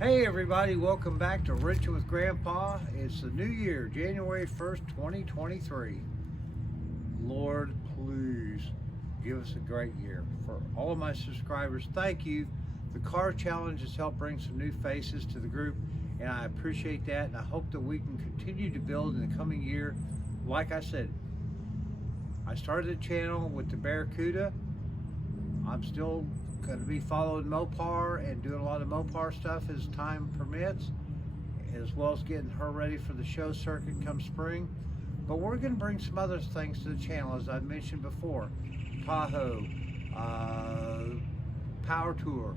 Hey everybody, welcome back to Rich with Grandpa. It's the new year, January 1st, 2023. Lord, please give us a great year. For all of my subscribers, thank you. The car challenge has helped bring some new faces to the group, and I appreciate that, and I hope that we can continue to build in the coming year. Like I said, I started the channel with the Barracuda. I'm still going to be following Mopar and doing a lot of Mopar stuff as time permits, as well as getting her ready for the show circuit come spring. But we're going to bring some other things to the channel, as I've mentioned before. Tahoe, Power Tour.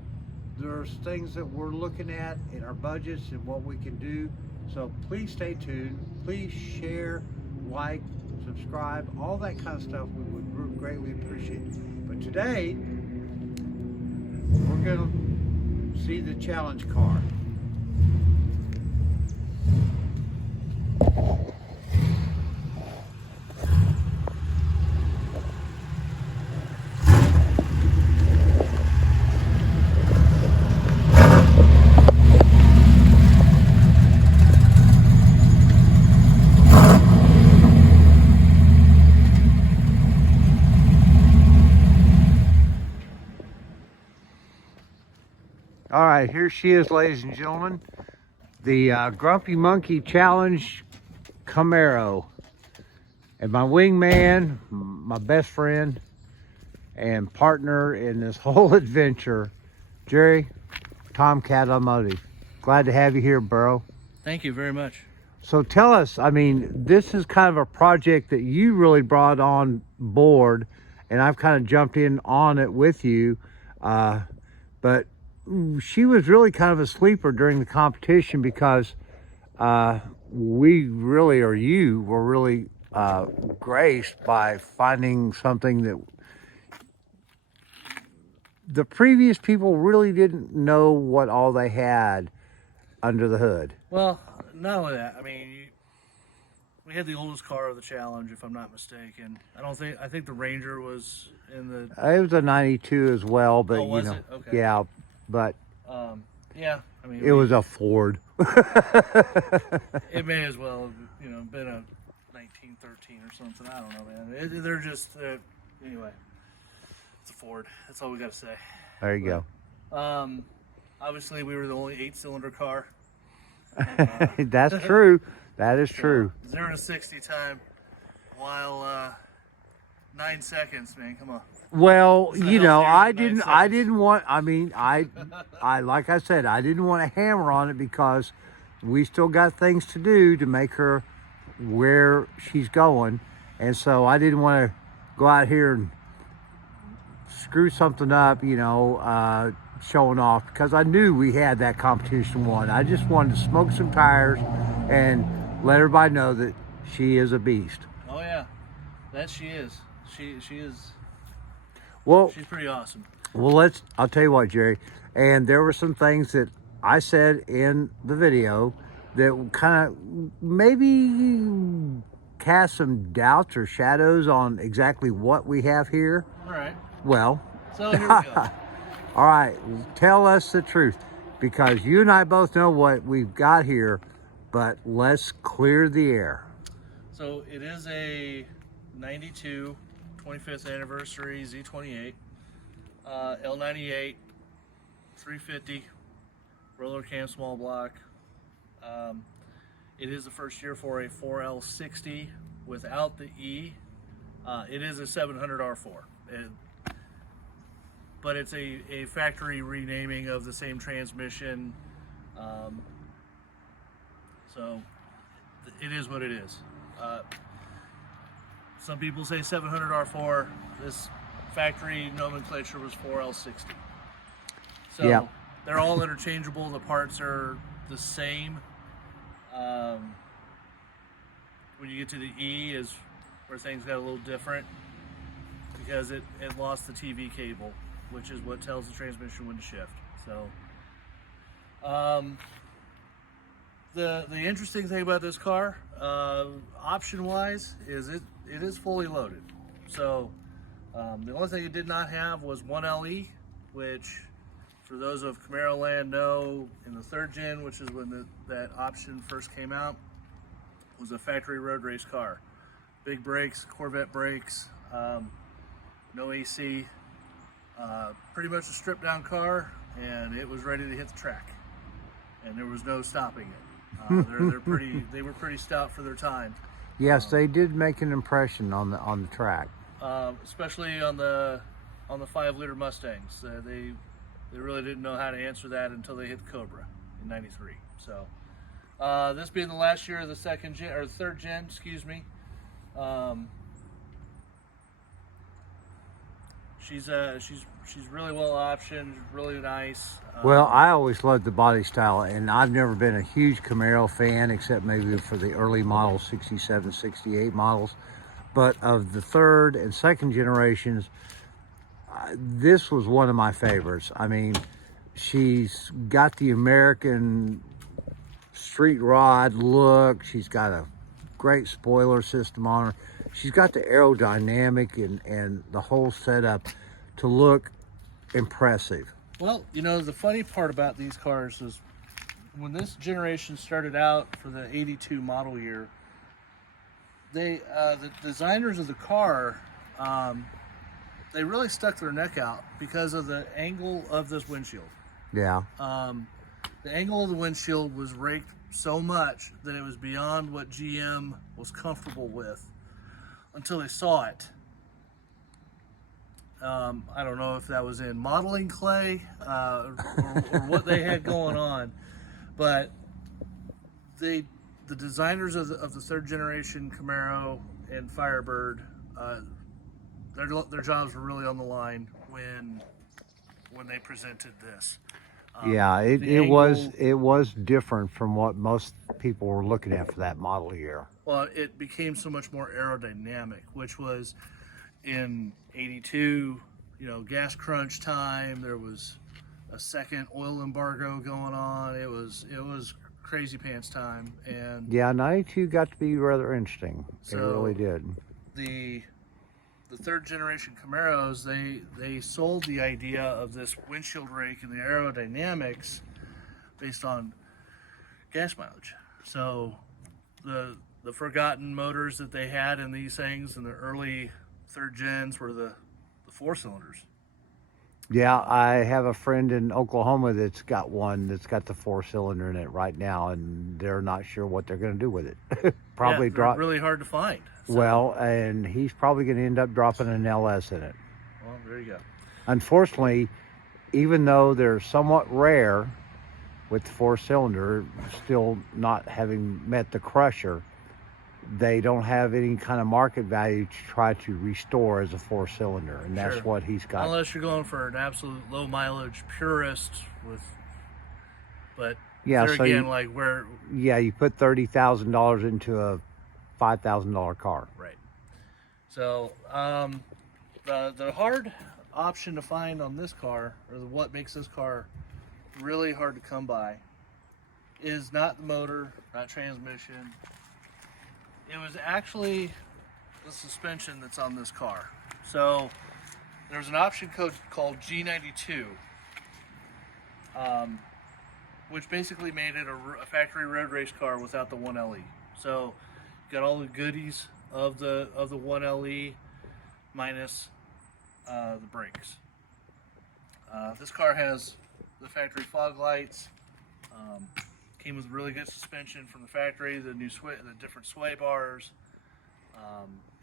There's things that we're looking at in our budgets and what we can do. So please stay tuned. Please share, like, subscribe, all that kind of stuff we would greatly appreciate. But today, we're going to see the challenge car. All right, here she is, ladies and gentlemen. The Grumpy Monkey Challenge Camaro. And my wingman, my best friend, and partner in this whole adventure, Jerry, Tomcat Automotive. Glad to have you here, bro. Thank you very much. So tell us, I mean, this is kind of a project that you really brought on board, and I've kind of jumped in on it with you. But she was really kind of a sleeper during the competition because we really, or you were really graced by finding something that the previous people really didn't know what all they had under the hood. Well, not only that, I mean, we had the oldest car of the challenge, if I'm not mistaken. I think the Ranger was in the... It was a 92 as well, but Oh, was you know, it? Okay. yeah, but yeah, I mean... it was a Ford. It may as well have, you know, been a 1913 or something. I don't know, man. They're just... anyway, it's a Ford. That's all we got to say. There you go. Obviously, we were the only 8-cylinder car. That's true. That is true. 0 to 60 time, while 9 seconds, man. Come on. Well, you know, I seconds. didn't want, I mean, I like I said, I didn't want to hammer on it because we still got things to do to make her where she's going. And so I didn't want to go out here and screw something up, you know, showing off, because I knew we had that competition won. I just wanted to smoke some tires and let everybody know that she is a beast. Oh yeah, that she is. She is. Well, she's pretty awesome. Well, I'll tell you what, Jerry, and there were some things that I said in the video that kind of maybe cast some doubts or shadows on exactly what we have here. All right. Well, so here we go. All right, tell us the truth, because you and I both know what we've got here, but let's clear the air. So it is a 92 25th anniversary Z28, L98, 350, roller cam small block. It is the first year for a 4L60 without the E. It is a 700 R4. But it's a factory renaming of the same transmission. So it is what it is. Some people say 700 R4. This factory nomenclature was 4L60. So yep. They're all interchangeable. The parts are the same. When you get to the E is where things got a little different, because it lost the TV cable, which is what tells the transmission when to shift. So the interesting thing about this car, option wise, is it is fully loaded. So the only thing it did not have was 1LE, which for for those of Camaro land know, in the 3rd gen, which is when that option first came out, was a factory road race car. Big brakes, Corvette brakes, no AC, pretty much a stripped down car, and it was ready to hit the track, and there was no stopping it. They were pretty stout for their time. Yes, they did make an impression on the track, especially on the 5-liter Mustangs. They really didn't know how to answer that until they hit the Cobra in '93. So this being the last year of the 2nd gen or 3rd gen, excuse me. She's really well optioned, really nice. Well, I always loved the body style, and I've never been a huge Camaro fan, except maybe for the early models, 67, 68 models. But of the 3rd and 2nd generations, this was one of my favorites. I mean, she's got the American street rod look. She's got a great spoiler system on her. She's got the aerodynamic and the whole setup to look impressive. Well, you know, the funny part about these cars is when this generation started out for the '82 model year, the designers of the car, they really stuck their neck out because of the angle of this windshield. Yeah. The angle of the windshield was raked so much that it was beyond what GM was comfortable with until they saw it. I don't know if that was in modeling clay or what they had going on, but the designers of the 3rd generation Camaro and Firebird, their jobs were really on the line when they presented this. Yeah, it was different from what most people were looking at for that model year. Well, it became so much more aerodynamic, which was in '82, you know, gas crunch time. There was a second oil embargo going on. It was crazy pants time, and yeah, '92 got to be rather interesting. So it really did. The 3rd generation Camaros, they sold the idea of this windshield rake and the aerodynamics based on gas mileage. So the forgotten motors that they had in these things in the early 3rd gens were the 4-cylinders. Yeah, I have a friend in Oklahoma that's got one that's got the 4-cylinder in it right now, and they're not sure what they're going to do with it. Probably drop. Really hard to find. So. Well, and he's probably going to end up dropping an LS in it. Well, there you go. Unfortunately, even though they're somewhat rare with the 4-cylinder, still not having met the Crusher, they don't have any kind of market value to try to restore as a 4-cylinder, and that's what he's got. Unless you're going for an absolute low mileage purist but yeah, there so again, you put $30,000 into a $5,000 car. Right. So the hard option to find on this car, or what makes this car really hard to come by, is not the motor, not transmission. It was actually the suspension that's on this car. So there's an option code called G92, which basically made it a factory road race car without the 1LE. So you got all the goodies of the 1LE minus the brakes. This car has the factory fog lights. Came with really good suspension from the factory, the different sway bars,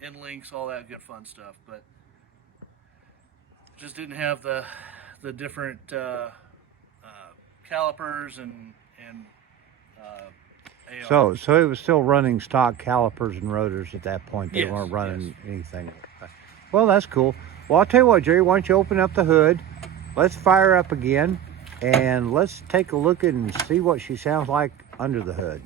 end links, all that good fun stuff. But just didn't have the different calipers and AR. So it was still running stock calipers and rotors at that point. They weren't running anything. Well, that's cool. Well, I'll tell you what, Jerry, why don't you open up the hood? Let's fire up again, and let's take a look and see what she sounds like under the hood.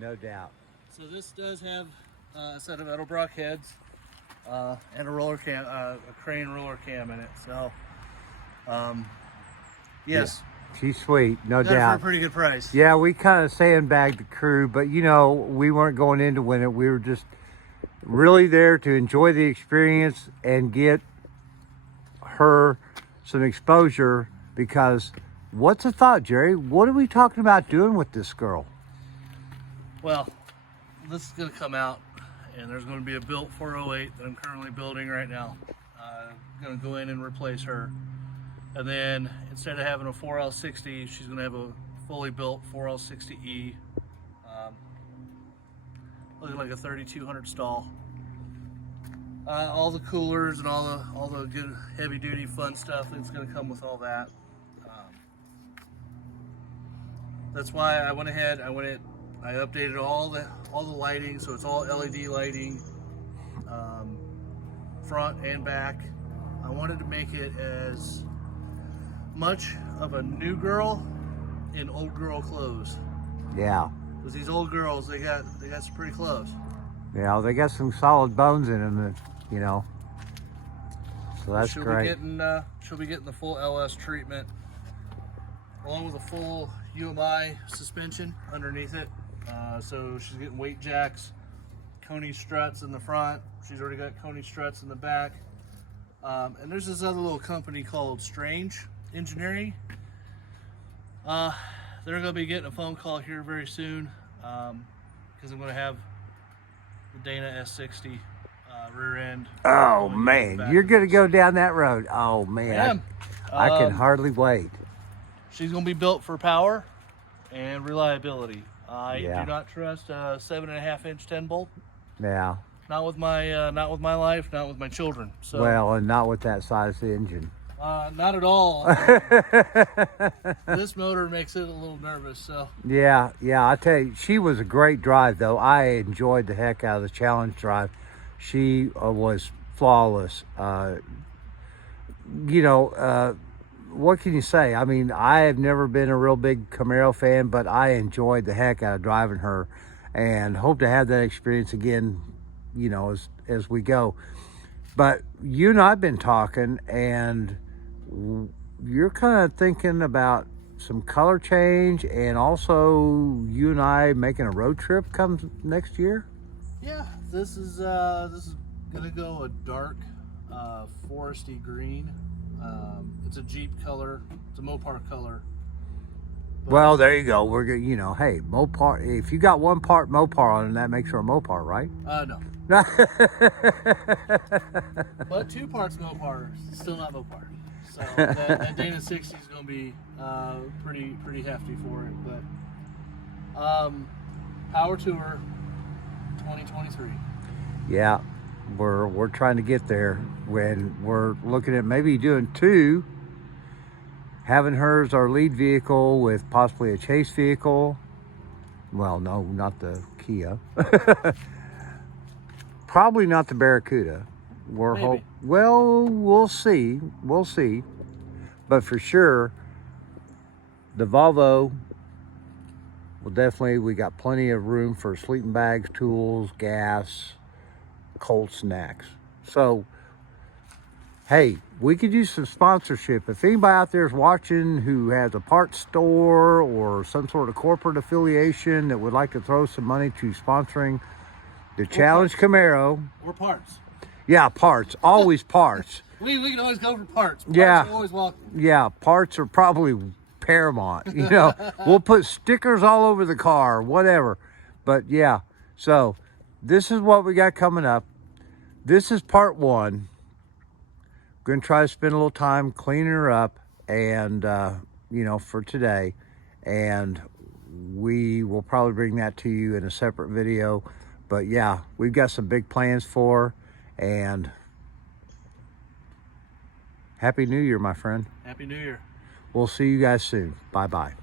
No doubt. So this does have a set of Edelbrock heads and a roller cam, a crane roller cam in it. So, yes, yeah. She's sweet, no got it doubt. for a pretty good price. Yeah, we kind of sandbagged the crew, but you know, we weren't going in to win it. We were just really there to enjoy the experience and get her some exposure, because what's the thought, Jerry? What are we talking about doing with this girl? Well, this is going to come out, and there's going to be a built 408 that I'm currently building right now. I'm going to go in and replace her. And then instead of having a 4L60, she's going to have a fully built 4L60E. Looking like a 3200 stall. All the coolers and all the good heavy duty fun stuff that's going to come with all that. That's why I went ahead. I updated all the lighting, so it's all LED lighting, front and back. I wanted to make it as much of a new girl in old girl clothes. Yeah. Because these old girls, they got some pretty clothes. Yeah, they got some solid bones in them, you know. So that's great. She'll be getting the full LS treatment, along with a full UMI suspension underneath it. So she's getting weight jacks, Coney struts in the front. She's already got Coney struts in the back. And there's this other little company called Strange Engineering. They're going to be getting a phone call here very soon, because I'm going to have the Dana S60 rear end. Oh man, you're going to go down that road. Oh man, I can hardly wait. She's going to be built for power and reliability. I Yeah. do not trust a 7.5-inch 10 bolt. Yeah. Not with my life, not with my children. So Well, and not with that size engine. not at all. This motor makes it a little nervous. So Yeah, I tell you, she was a great drive though. I enjoyed the heck out of the challenge drive. She was flawless. You know, what can you say? I mean, I have never been a real big Camaro fan, but I enjoyed the heck out of driving her, and hope to have that experience again, you know, as we go. But you and I have been talking, and you're kind of thinking about some color change, and also you and I making a road trip comes next year. yeah, this is gonna go a dark foresty green. It's a Jeep color. It's a Mopar color. Well, there you go. We're gonna, you know, hey, Mopar. If you got one part Mopar on it, that makes her a Mopar, right? No. But 2 parts Mopar, still not Mopar. So that Dana 60 is going to be pretty hefty for it. But Power Tour 2023. Yeah, we're trying to get there. When we're looking at maybe doing 2, having her as our lead vehicle with possibly a chase vehicle. Well, no, not the Kia. Probably not the Barracuda. Maybe. Well, we'll see. We'll see. But for sure, the Volvo will definitely, we got plenty of room for sleeping bags, tools, gas, cold snacks. So, hey, we could use some sponsorship. If anybody out there is watching who has a parts store or some sort of corporate affiliation that would like to throw some money to sponsoring the Challenge Camaro. Or parts. Yeah, parts. Always parts. We can always go for parts. Parts Yeah. are always welcome. Yeah, parts are probably paramount. You know, we'll put stickers all over the car, whatever. But yeah, so this is what we got coming up. This is part 1. Going to try to spend a little time cleaning her up, and you know, for today, and we will probably bring that to you in a separate video. But yeah, we've got some big plans for her, and Happy New Year, my friend. Happy New Year. We'll see you guys soon. Bye-bye.